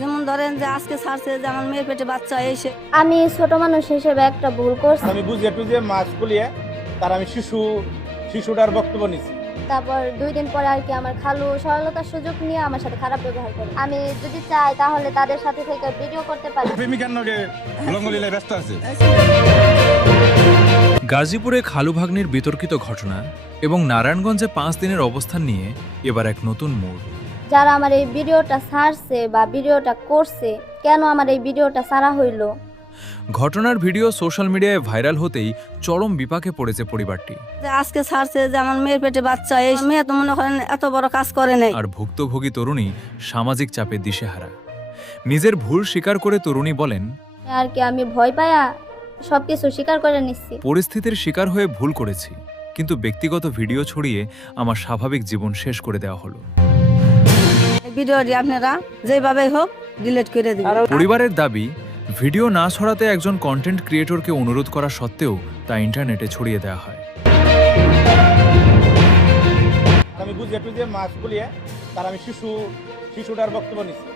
যেমন ধরেন যে আজকে ছাড়ছে যে আমার মেয়ের পেটে বাচ্চা এসে। আমি ছোট মানুষ হিসেবে একটা ভুল করছি। আমি বুঝিয়ে টুঝিয়ে মাছ খুলিয়ে তার আমি শিশুটার বক্তব্য নিচ্ছি। তারপর 2 দিন পরে আর কি আমার খালু সরলতার সুযোগ নিয়ে আমার সাথে খারাপ ব্যবহার করে। আমি যদি চাই তাহলে তাদের সাথে থেকে ভিডিও করতে পারি। প্রেমিকার নগে লঙ্গলীলায় ব্যস্ত আছে। গাজীপুরে খালু ভাগ্নির বিতর্কিত ঘটনা এবং নারায়ণগঞ্জে 5 দিনের অবস্থান নিয়ে এবার এক নতুন মোড়। যারা আমার এই ভিডিওটা ছাড়ছে বা ভিডিওটা করছে, কেন আমার এই ভিডিওটা ছাড়া হইলো? ঘটনার ভিডিও সোশ্যাল মিডিয়ায় ভাইরাল হতেই চরম বিপাকে পড়েছে পরিবারটি। যে আজকে ছাড়ছে যে আমার মেয়ের পেটে বাচ্চা এই মেয়ে তো মনে করেন এত বড় কাজ করে নাই। আর ভুক্তভোগী তরুণী সামাজিক চাপে দিশেহারা। নিজের ভুল স্বীকার করে তরুণী বলেন, আর কি আমি ভয় পায়া সবকিছু স্বীকার করে নিচ্ছি। পরিস্থিতির শিকার হয়ে ভুল করেছি, কিন্তু ব্যক্তিগত ভিডিও ছড়িয়ে আমার স্বাভাবিক জীবন শেষ করে দেওয়া হলো। এই ভিডিওটি আপনারা যেভাবে হোক ডিলিট করে দিবেন। পরিবারের দাবি, ভিডিও না ছড়াতে একজন কন্টেন্ট ক্রিয়েটরকে অনুরোধ করা সত্ত্বেও তা ইন্টারনেটে ছড়িয়ে দেওয়া হয়। আমি বুঝিয়ে টুঝিয়ে মাছ খুলিয়ে তার আমি শিশুটার বক্তব্য নিচ্ছি।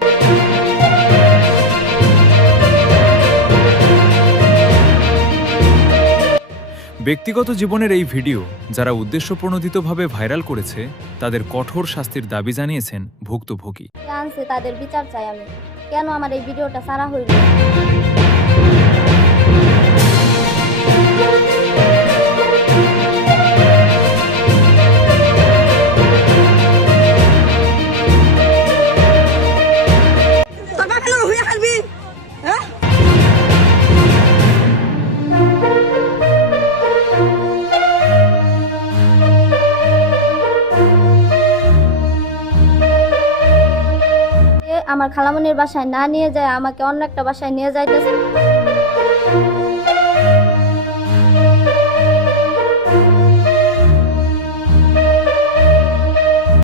ব্যক্তিগত জীবনের এই ভিডিও যারা উদ্দেশ্যপ্রণোদিতভাবে ভাইরাল করেছে তাদের কঠোর শাস্তির দাবি জানিয়েছেন ভুক্তভোগী। কে আনছে তাদের বিচার চাই আমি। কেন আমার এই ভিডিওটা ছাড়া হইলো? আমার খালামণির বাসায় না নিয়ে যায়, আমাকে অন্য একটা বাসায় নিয়ে যাইতেছে।